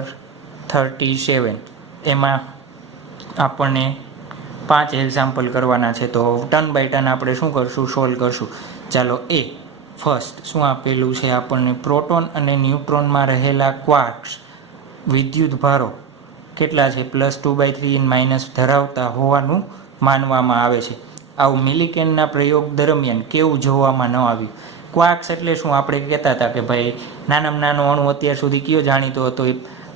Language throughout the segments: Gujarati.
નંબર 37 એમાં આપણને 5 એક્ઝામ્પલ કરવાના છે, તો ટર્ન બાય ટર્ન આપણે શું કરશું, સોલ્વ કરશું. ચાલો એ ફર્સ્ટ શું આપેલું છે આપણને, પ્રોટોન અને ન્યુટ્રોનમાં રહેલા ક્વાર્ક્સ વિદ્યુત ભારો કેટલા છે, +2/3 માઇનસ ધરાવતા હોવાનું માનવામાં આવે છે. આવું મિલિકેનના પ્રયોગ દરમિયાન કેવું જોવામાં ન આવ્યું. ક્વાર્ક્સ એટલે શું, આપણે કહેતા હતા કે ભાઈ નાનામાં નાનો અણુ અત્યાર સુધી કયો જાણીતો હતો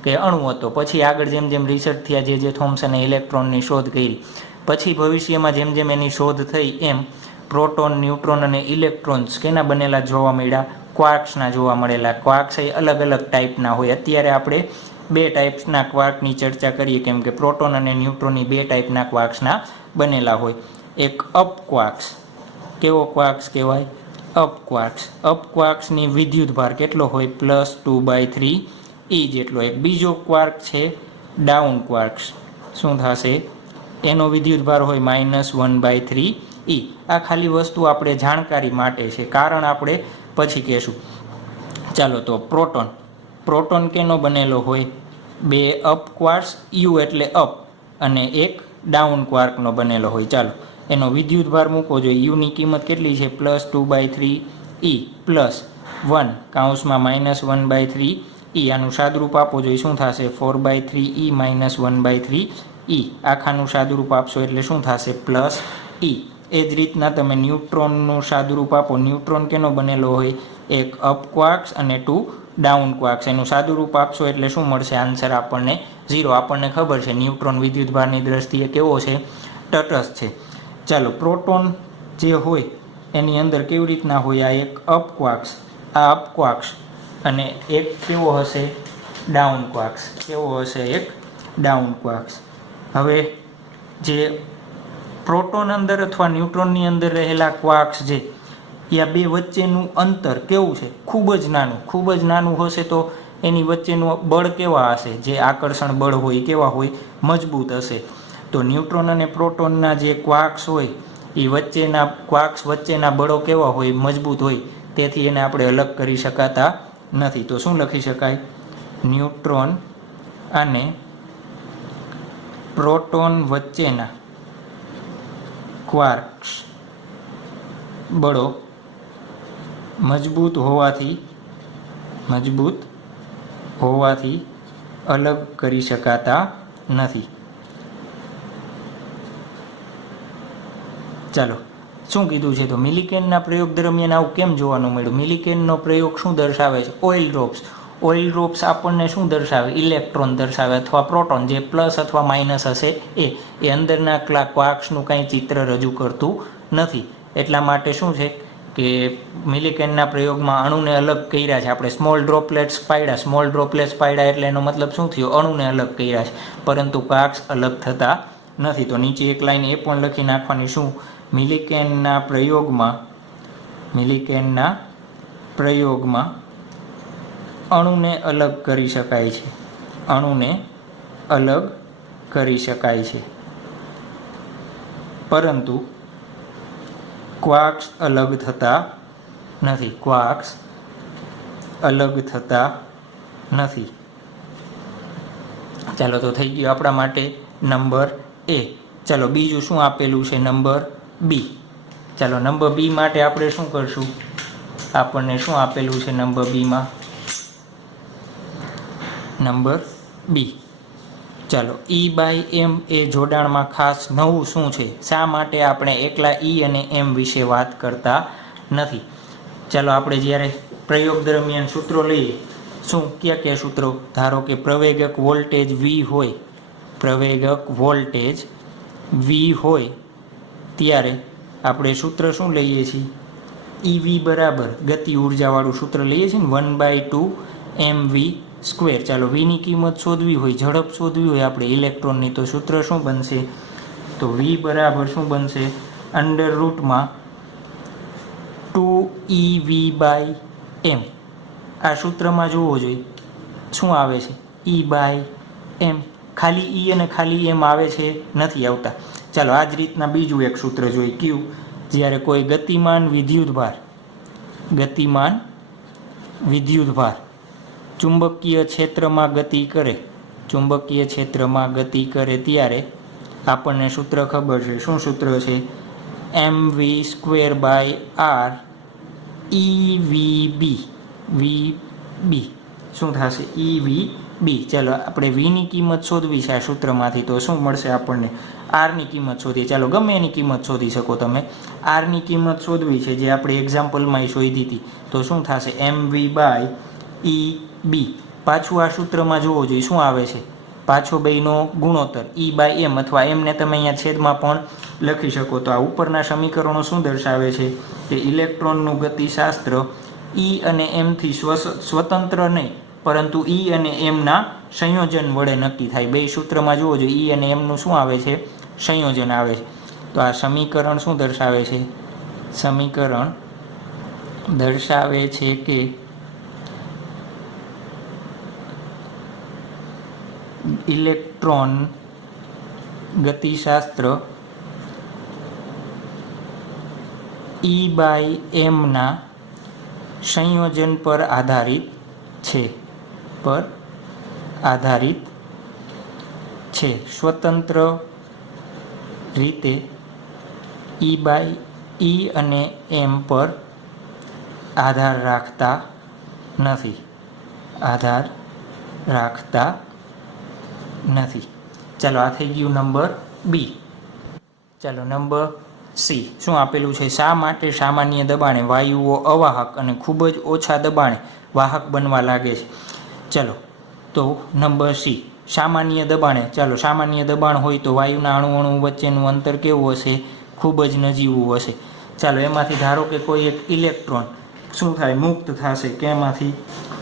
કે અણુ હતો. પછી આગળ જેમ જેમ રિસર્ચ થયા, જે થોમ્સને ઇલેક્ટ્રોનની શોધ કરી, પછી ભવિષ્યમાં જેમ જેમ એની શોધ થઈ એમ પ્રોટોન, ન્યુટ્રોન અને ઇલેક્ટ્રોન્સ કેના બનેલા જોવા મળ્યા, ક્વાર્ક્સના જોવા મળેલા. ક્વાર્ક્સ એ અલગ અલગ ટાઈપના હોય. અત્યારે આપણે 2 ટાઈપ્સના ક્વાર્કની ચર્ચા કરીએ, કેમ કે પ્રોટોન અને ન્યુટ્રોનની 2 ટાઈપના ક્વાર્ક્સના બનેલા હોય. એક અપ ક્વાર્ક્સ, કેવો ક્વાર્ક્સ કહેવાય, અપ ક્વાર્ક્સ. અપ ક્વાર્ક્સની વિદ્યુતભાર કેટલો હોય, +2/3 E જેટલો. એક બીજો ક્વાર્ક છે ડાઉન ક્વાર્ક્સ, શું થશે, એનો વિદ્યુતભાર હોય -1/3 E. આ ખાલી વસ્તુ આપણે જાણકારી માટે છે, કારણ આપણે પછી કહેશું. ચાલો તો પ્રોટોન કેનો બનેલો હોય, 2 અપ ક્વાર્ક્સ, U એટલે અપ, અને એક ડાઉન ક્વાર્કનો બનેલો હોય. ચાલો એનો વિદ્યુતભાર મૂકવો જોઈએ. યુની કિંમત કેટલી છે, +2/3 E પ્લસ 1 કૌંસમાં -1/3 E. આનું સાદુરૂપ આપવો જોઈએ, શું થશે, 4/3 E -1/3 E. આખાનું સાદુરૂપ આપશો એટલે શું થશે, +E. એ જ રીતના તમે ન્યુટ્રોનનું સાદુરૂપ આપો. ન્યુટ્રોન કેનો બનેલો હોય, 1 અપ ક્વાર્ક્સ અને 2 ડાઉન ક્વાર્ક્સ. એનું સાદુરૂપ આપશો એટલે શું મળશે, આન્સર આપણને 0. આપણને ખબર છે ન્યુટ્રોન વિદ્યુતભારની દ્રષ્ટિએ કેવો છે, તટસ્થ છે. ચાલો પ્રોટોન જે હોય એની અંદર કેવી રીતના હોય, આ એક અપ ક્વાર્ક્સ, આ અપ ક્વાર્ક્સ, અને એક કેવો હશે, ડાઉન ક્વાર્ક્સ. કેવો હશે, એક ડાઉન ક્વાર્ક્સ. હવે જે પ્રોટોન અંદર અથવા ન્યુટ્રોનની અંદર રહેલા ક્વાર્ક્સ છે, એ આ 2 વચ્ચેનું અંતર કેવું છે, ખૂબ જ નાનું હશે. તો એની વચ્ચેનું બળ કેવા હશે, જે આકર્ષણ બળ હોય કેવા હોય, મજબૂત હશે. તો ન્યુટ્રોન અને પ્રોટોનના જે ક્વાર્ક્સ હોય એ વચ્ચેના ક્વાર્ક્સ વચ્ચેના બળો કેવા હોય, મજબૂત હોય. તેથી એને આપણે અલગ કરી શકાતા નથી. તો શું લખી શકાય, ન્યુટ્રોન અને પ્રોટોન વચ્ચેના ક્વાર્ક્સ બળો મજબૂત હોવાથી અલગ કરી શકાતા નથી. ચાલો શું કીધું છે, તો મિલિકેનના પ્રયોગ દરમિયાન આવું કેમ જોવાનું મળ્યું. મિલિકેનનો પ્રયોગ શું દર્શાવે છે, ઓઇલ ડ્રોપ્સ આપણને શું દર્શાવે, ઇલેક્ટ્રોન દર્શાવે, અથવા પ્રોટોન જે પ્લસ અથવા માઇનસ હશે એ અંદરના ક્વાર્ક્સનું કાંઈ ચિત્ર રજૂ કરતું નથી. એટલા માટે શું છે કે મિલિકેનના પ્રયોગમાં અણુને અલગ કર્યા છે. આપણે સ્મોલ ડ્રોપલેટ્સ પાડ્યા એટલે એનો મતલબ શું થયો, અણુને અલગ કર્યા છે, પરંતુ ક્વાર્ક્સ અલગ થતા નથી. તો નીચે એક લાઈન એ પણ લખી નાખવાની, શું, મિલિકેનના પ્રયોગમાં અણુને અલગ કરી શકાય છે, પરંતુ ક્વાર્ક્સ અલગ થતા નથી. ચાલો તો થઈ ગયું આપણા માટે નંબર A. ચાલો બીજું શું આપેલું છે, નંબર B. ચાલો નંબર B માટે આપણે શું કરશું, આપણને શું આપેલું છે નંબર બીમાં, નંબર B. ચાલો E/m એ જોડાણમાં ખાસ નવું શું છે, શા માટે આપણે એકલા E અને M વિશે વાત કરતા નથી. ચાલો આપણે જ્યારે પ્રયોગ દરમિયાન સૂત્રો લઈએ, શું કયા સૂત્રો, ધારો કે પ્રવેગક વોલ્ટેજ V હોય ત્યારે આપણે સૂત્ર શું લઈએ છીએ, EV બરાબર ગતિ ઉર્જાવાળું સૂત્ર લઈએ છીએ ને, 1/2 mv². ચાલો Vની કિંમત શોધવી હોય, ઝડપ શોધવી હોય આપણે ઇલેક્ટ્રોનની, તો સૂત્ર શું બનશે, તો V બરાબર શું બનશે, √2EV/m. આ સૂત્રમાં જોવો જોઈએ શું આવે છે, E/m. ખાલી E અને ખાલી M આવે છે, નથી આવતા. ચાલો આ જ રીતના બીજું એક સૂત્ર જોઈએ, Q. જ્યારે કોઈ ગતિમાન વિદ્યુતભાર ચુંબકીય ક્ષેત્રમાં ગતિ કરે, ચુંબકીય ક્ષેત્રમાં ગતિ કરે ત્યારે આપણને સૂત્ર ખબર છે. શું સૂત્ર છે? mv²/r EVB. VB શું થશે? EVB. ચાલો આપણે વીની કિંમત શોધવી છે આ સૂત્રમાંથી, તો શું મળશે આપણને? આરની કિંમત શોધીએ. ચાલો ગમે એની કિંમત શોધી શકો તમે. આરની કિંમત શોધવી છે જે આપણે એક્ઝામ્પલમાં શોધી હતી, તો શું થશે? mv/EB. પાછું આ સૂત્રમાં જોવો જોઈએ શું આવે છે. પાછો બેયનો ગુણોત્તર E/m, અથવા એમને તમે અહીંયા છેદમાં પણ લખી શકો. તો આ ઉપરના સમીકરણો શું દર્શાવે છે કે ઇલેક્ટ્રોનનું ગતિશાસ્ત્ર E અને mથી સ્વતંત્ર નહીં, પરંતુ E અને mના સંયોજન વડે નક્કી થાય. બે સૂત્રમાં જોવો જોઈએ E અને mનું શું આવે છે? સંયોજન આવે છે. તો આ સમીકરણ શું દર્શાવે છે? સમીકરણ દર્શાવે છે કે ઇલેક્ટ્રોન ગતિશાસ્ત્ર E/m ના સંયોજન પર આધારિત છે. સ્વતંત્ર રીતે E અને m પર આધાર રાખતા નથી. ચાલો આ થઈ ગયું નંબર બી. ચાલો નંબર સી. શું આપેલું છે? શા માટે સામાન્ય દબાણે વાયુઓ અવાહક અને ખૂબ જ ઓછા દબાણે વાહક બનવા લાગે છે? ચાલો તો નંબર સી, સામાન્ય દબાણે. ચાલો સામાન્ય દબાણ હોય તો વાયુના અણુ વચ્ચેનું અંતર કેવું હશે? ખૂબ જ નજીવું હશે. ચાલો એમાંથી ધારો કે કોઈ એક ઇલેક્ટ્રોન શું થાય? મુક્ત થશે. કેમાંથી?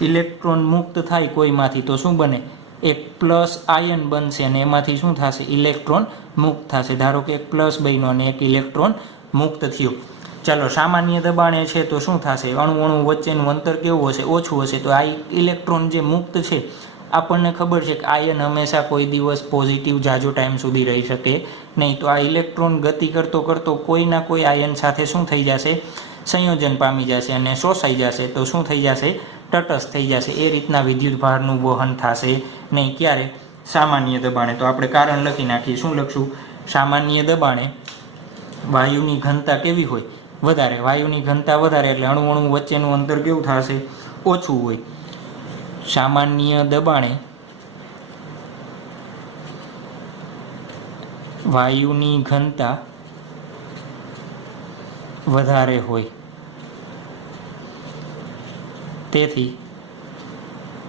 ઇલેક્ટ્રોન મુક્ત થાય કોઈમાંથી તો શું બને? એક પ્લસ આયન બનશે અને એમાંથી શું થશે? ઇલેક્ટ્રોન મુક્ત થશે. ધારો કે એક પ્લસ બન્યો અને એક ઇલેક્ટ્રોન મુક્ત થયો. ચાલો સામાન્ય દબાણે છે તો શું થશે? અણુ વચ્ચેનું અંતર કેવું હશે? ઓછું હશે. તો આ ઇલેક્ટ્રોન જે મુક્ત છે, આપણને ખબર છે કે આયન હંમેશા કોઈ દિવસ પોઝિટિવ જાજો ટાઈમ સુધી રહી શકે નહીં. તો આ ઇલેક્ટ્રોન ગતિ કરતો કોઈના કોઈ આયન સાથે શું થઈ જશે? સંયોજન પામી જશે અને શોષાઈ જશે. તો શું થઈ જશે? તટસ્થ થઈ જશે. એ રીતના વિદ્યુત ભારનું વહન થશે નહીં. ક્યારે? સામાન્ય દબાણે. તો આપણે કારણ લખી નાખીએ. શું લખશું? સામાન્ય દબાણે વાયુની ઘનતા કેવી હોય? વધારે. વાયુની ઘનતા વધારે એટલે અણુ વચ્ચેનું અંતર કેવું થશે? ઓછું હોય. સામાન્ય દબાણે વાયુની ઘનતા વધારે હોય, તેથી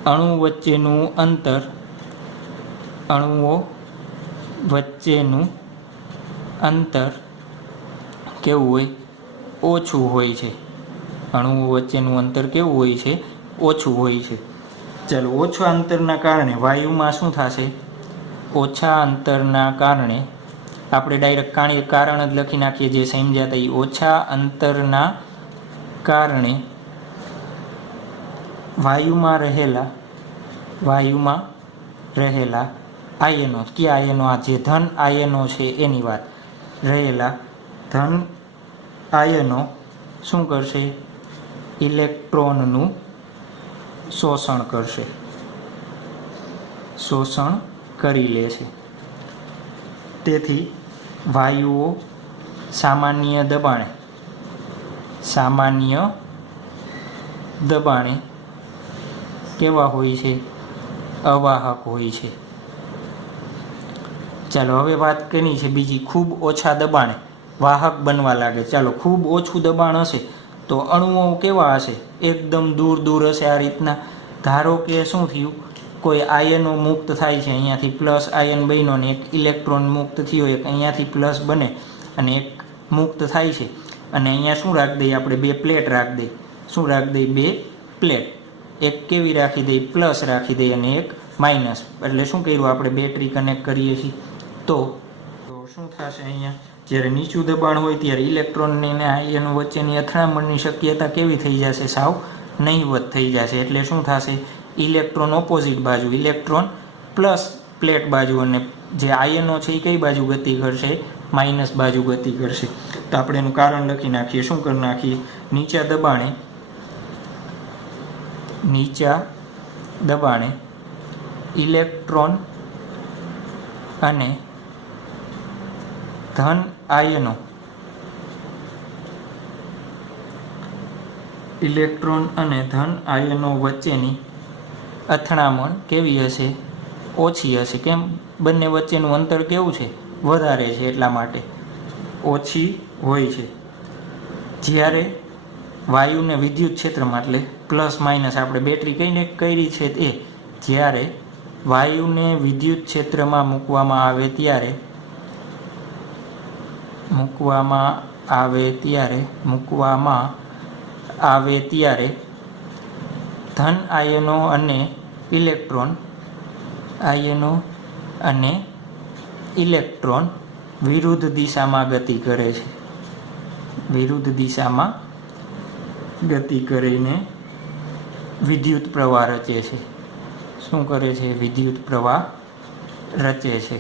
અણુઓ વચ્ચેનું અંતર કેવું હોય? ઓછું હોય છે. અણુઓ વચ્ચેનું અંતર કેવું હોય છે? ઓછું હોય છે. ચાલો ઓછા અંતરના કારણે વાયુમાં શું થશે? ઓછા અંતરના કારણે આપણે ડાયરેક્ટ કારણ જ લખી નાખીએ જે સમજ્યા હતા. ઓછા અંતરના કારણે વાયુમાં રહેલા આયનો, કયા આયનો? આ જે ધન આયનો છે એની વાત. રહેલા ધન આયનો શું કરશે? ઇલેક્ટ્રોનનું શોષણ કરશે, શોષણ કરી લે છે. તેથી વાયુઓ સામાન્ય દબાણે કેવા હોય છે? અવાહક હોય છે. ચાલો હવે વાત કરી છે બીજી, ખૂબ ઓછા દબાણે વાહક બનવા લાગે. ચાલો ખૂબ ઓછું દબાણ હશે તો અણુઓ કેવા હશે? એકદમ દૂર હશે. આ રીતના ધારો કે શું થયું? કોઈ આયનો મુક્ત થાય છે, અહીંયાથી પ્લસ આયન બન્યો ને એક ઇલેક્ટ્રોન મુક્ત થયો, એક અહીંયાથી પ્લસ બને અને એક મુક્ત થાય છે. અને અહીંયા શું રાખી દઈએ આપણે? બે પ્લેટ રાખી દઈએ. શું રાખી દઈએ? બે પ્લેટ. એક કેવી રાખી દઈએ? પ્લસ રાખી દઈએ અને એક માઇનસ. એટલે શું કર્યું? આપણે બેટરી કનેક્ટ કરીએ છીએ. તો શું થશે? અહીંયા જ્યારે નીચું દબાણ હોય ત્યારે ઇલેક્ટ્રોનની અને આયનો વચ્ચેની અથડામણની શક્યતા કેવી થઈ જશે? સાવ નહીવત થઈ જશે. એટલે શું થશે? ઇલેક્ટ્રોન ઓપોઝિટ બાજુ, ઇલેક્ટ્રોન પ્લસ પ્લેટ બાજુ, અને જે આયનો છે એ કઈ બાજુ ગતિ કરશે? માઇનસ બાજુ ગતિ કરશે. તો આપણે એનું કારણ લખી નાખીએ. શું કરી નાખીએ? નીચા દબાણે ઇલેક્ટ્રોન અને ધન આયનો વચ્ચેની અથડામણ કેવી હશે? ઓછી હશે. કેમ? બંને વચ્ચેનું અંતર કેવું છે? વધારે છે, એટલા માટે ઓછી હોય છે. જ્યારે વાયુને વિદ્યુત ક્ષેત્રમાં, એટલે પ્લસ માઇનસ આપણે બેટરી કઈને કરી છે એ, જ્યારે વાયુને વિદ્યુત ક્ષેત્રમાં મૂકવામાં આવે ત્યારે ધન આયનો અને ઇલેક્ટ્રોન વિરુદ્ધ દિશામાં ગતિ કરે છે. વિરુદ્ધ દિશામાં ગતિ કરીને વિદ્યુત પ્રવાહ રચે છે. શું કરે છે? વિદ્યુત પ્રવાહ રચે છે.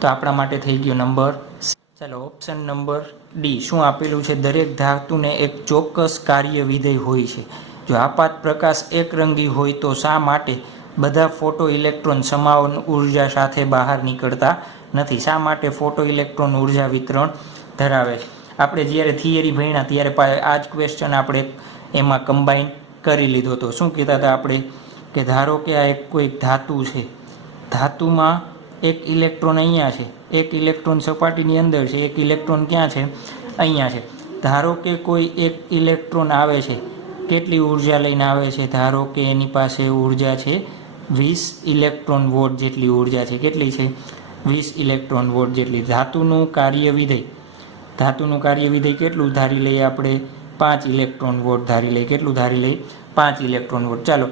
તો આપણા માટે થઈ ગયો નંબર. ચાલો ઓપ્શન નંબર ડી. શું આપેલું છે? દરેક ધાતુને એક ચોક્કસ કાર્ય વિધેય હોય છે. જો આપાત પ્રકાશ એકરંગી હોય તો શા માટે બધા ફોટો ઇલેક્ટ્રોન સમાન ઉર્જા સાથે બહાર નીકળતા નથી? શા માટે ફોટો ઇલેક્ટ્રોન ઉર્જા વિતરણ ધરાવે છે? આપણે જ્યારે થિયરી ભણ્યા ત્યારે આ જ ક્વેશ્ચન આપણે એમાં કમ્બાઈન કરી લીધો હતો. શું કહેતા હતા આપણે? કે ધારો કે આ એક કોઈ ધાતુ છે, ધાતુમાં એક ઇલેક્ટ્રોન અહીંયા છે, એક ઇલેક્ટ્રોન સપાટીની અંદર છે, એક ઇલેક્ટ્રોન ક્યાં છે? અહીંયા છે. ધારો કે કોઈ એક ઇલેક્ટ્રોન આવે છે, કેટલી ઉર્જા લઈને આવે છે? ધારો કે એની પાસે ઉર્જા છે 20 ઇલેક્ટ્રોન વોટ જેટલી ઉર્જા છે. કેટલી છે? 20 ઇલેક્ટ્રોન વોટ જેટલી. ધાતુનું કાર્ય વિધેય કેટલું ધારી લઈએ આપણે? 5 ઇલેક્ટ્રોન વોટ ધારી લઈએ. કેટલું ધારી લઈએ? 5 ઇલેક્ટ્રોન વોટ. ચાલો,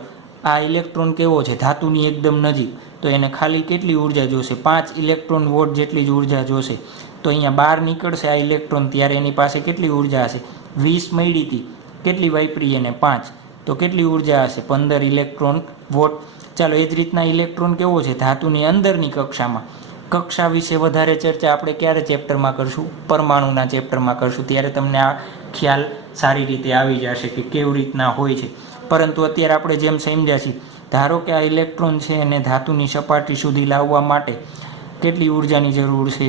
આ ઇલેક્ટ્રોન કેવો છે? ધાતુની એકદમ નજીક. તો એને ખાલી કેટલી ઉર્જા જોશે? 5 ઇલેક્ટ્રોન વોટ જેટલી જ ઉર્જા જોશે. તો અહીંયા બહાર નીકળશે આ ઇલેક્ટ્રોન, ત્યારે એની પાસે કેટલી ઉર્જા હશે? 20 મળી હતી, કેટલી વાપરી એને? 5. તો કેટલી ઉર્જા હશે? 15 ઇલેક્ટ્રોન વોટ. ચાલો, એ જ રીતના ઇલેક્ટ્રોન કેવો છે? ધાતુની અંદરની કક્ષામાં. કક્ષા વિશે વધારે ચર્ચા આપણે ક્યારે ચેપ્ટરમાં કરશું? પરમાણુના ચેપ્ટરમાં કરશું. ત્યારે તમને આ ખ્યાલ સારી રીતે આવી જશે કે કેવી રીતના હોય છે. પરંતુ અત્યારે આપણે જેમ સમજ્યા છીએ, ધારો કે આ ઇલેક્ટ્રોન છે એને ધાતુની સપાટી સુધી લાવવા માટે કેટલી ઉર્જાની જરૂર છે?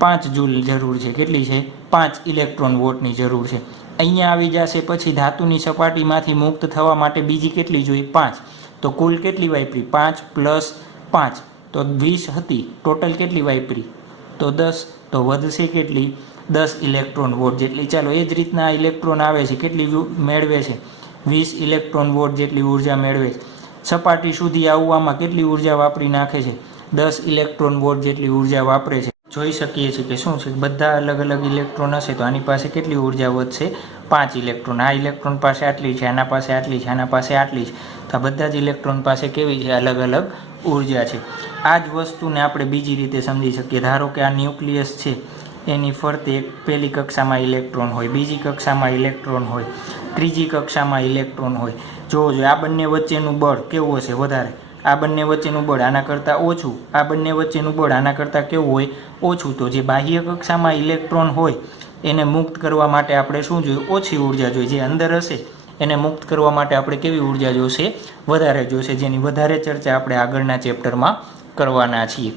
5 જૂલ જરૂર છે. કેટલી છે? 5 ઇલેક્ટ્રોન વોટની જરૂર છે. અહીંયા આવી જશે પછી ધાતુની સપાટીમાંથી મુક્ત થવા માટે બીજી કેટલી જોઈએ? 5. તો કુલ કેટલી વાપરી? 5 + 5 તો 20 હતી. ટોટલ કેટલી વાપરી? તો 10. તો વધશે કેટલી? 10 ઇલેક્ટ્રોન વોટ જેટલી. ચાલો, એ જ રીતના ઇલેક્ટ્રોન આવે છે, કેટલી મેળવે છે? 20 ઇલેક્ટ્રોન વોટ જેટલી ઉર્જા મેળવે છે. સપાટી સુધી આવવામાં કેટલી ઉર્જા વાપરી નાખે છે? 10 ઇલેક્ટ્રોન વોટ જેટલી ઉર્જા વાપરે છે. જોઈ શકીએ છીએ કે શું છે? બધા અલગ અલગ ઇલેક્ટ્રોન હશે તો આની પાસે કેટલી ઉર્જા વધશે? 5 ઇલેક્ટ્રોન. આ ઇલેક્ટ્રોન પાસે આટલી છે, આના પાસે આટલી છે, આના પાસે આટલી છે. તો આ બધા જ ઇલેક્ટ્રોન પાસે કેવી છે? અલગ અલગ ઉર્જા છે. આ જ વસ્તુને આપણે બીજી રીતે સમજી શકીએ. ધારો કે આ ન્યુક્લિયસ છે, એની ફરતે એક પહેલી કક્ષામાં ઇલેક્ટ્રોન હોય, બીજી કક્ષામાં ઇલેક્ટ્રોન હોય, ત્રીજી કક્ષામાં ઇલેક્ટ્રોન હોય. જોવો જોઈએ આ બંને વચ્ચેનું બળ કેવું હશે? વધારે. આ બંને વચ્ચેનું બળ આના કરતાં ઓછું. આ બંને વચ્ચેનું બળ આના કરતાં કેવું હોય? ઓછું. તો જે બાહ્ય કક્ષામાં ઇલેક્ટ્રોન હોય એને મુક્ત કરવા માટે આપણે શું જોઈએ? ઓછી ઉર્જા જોઈએ. જે અંદર હશે એને મુક્ત કરવા માટે આપણે કેવી ઉર્જા જોશે? વધારે જોશે. જેની વધારે ચર્ચા આપણે આગળના ચેપ્ટરમાં કરવાના છીએ.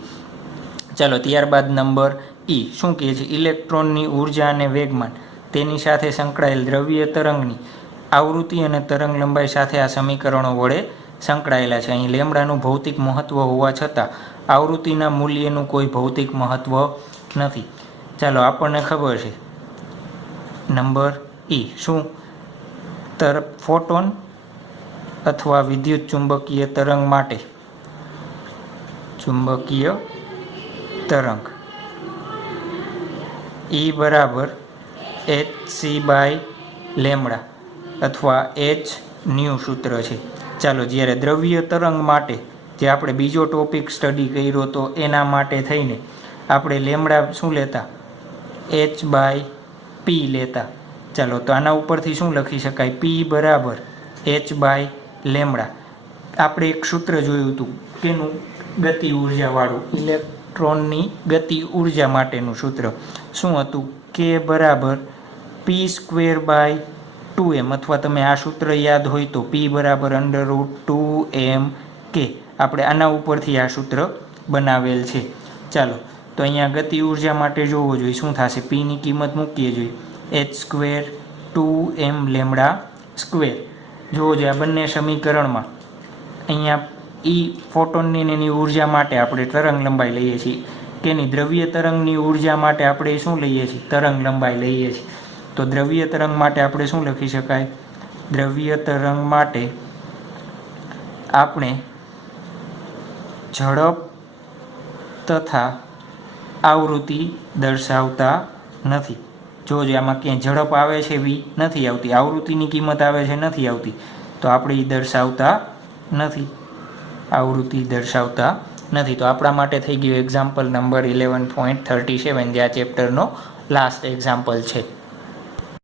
ચાલો, ત્યારબાદ નંબર ઈ. શું કહે છે? ઇલેક્ટ્રોનની ઉર્જા અને વેગમાન તેની સાથે સંકળાયેલ દ્રવ્ય તરંગની આવૃત્તિ અને તરંગ લંબાઈ સાથે આ સમીકરણો વડે સંકળાયેલા છે. અહીં લેમ્ડાનું ભૌતિક મહત્વ હોવા છતાં આવૃત્તિના મૂલ્યનું કોઈ ભૌતિક મહત્વ નથી. ચાલો, આપણને ખબર છે નંબર ઈ. શું? ફોટોન અથવા વિદ્યુત ચુંબકીય તરંગ માટે ચુંબકીય તરંગ E બરાબર hc/λ અથવા hν સૂત્ર છે. ચાલો, જ્યારે દ્રવ્ય તરંગ માટે જે આપણે બીજો ટોપિક સ્ટડી કર્યો તો એના માટે થઈને આપણે લેમ્ડા શું લેતા? h/p લેતા. ચાલો, તો આના ઉપરથી શું લખી શકાય? p બરાબર h/λ. આપણે એક સૂત્ર જોયું હતું કેનું? ગતિ ઉર્જાવાળું. ઇલેક્ટ્રોનની ગતિ ઉર્જા માટેનું સૂત્ર શું હતું? k બરાબર p²/2 2m અથવા તમે આ સૂત્ર યાદ હોય તો p બરાબર √2m k આપણે આના ઉપરથી આ સૂત્ર બનાવેલ છે. ચાલો તો અહીંયા ગતિ ઉર્જા માટે જોવો જોઈએ શું થશે. p ની કિંમત મૂકીએ જોઈએ h² 2m લેમ્બડા સ્ક્વેર. જોવો જોઈએ આ બંને સમીકરણમાં અહીંયા ફોટોનની એની ઉર્જા માટે આપણે તરંગ લંબાઈ લઈએ છીએ કે નહીં, દ્રવ્ય તરંગની ઉર્જા માટે આપણે શું લઈએ છીએ, તરંગ લંબાઈ લઈએ છીએ. તો દ્રવ્ય તરંગ માટે આપણે શું લખી શકાય, દ્રવ્ય તરંગ માટે આપણે ઝડપ તથા આવૃત્તિ દર્શાવતા નથી. જોજો આમાં ક્યાંય ઝડપ આવે છે v નથી આવતી, આવૃત્તિની કિંમત આવે છે નથી આવતી, તો આપણે એ દર્શાવતા નથી, આવૃત્તિ દર્શાવતા નથી. તો આપણા માટે થઈ ગયું એક્ઝામ્પલ નંબર 11.37 જે આ ચેપ્ટરનો લાસ્ટ એક્ઝામ્પલ છે.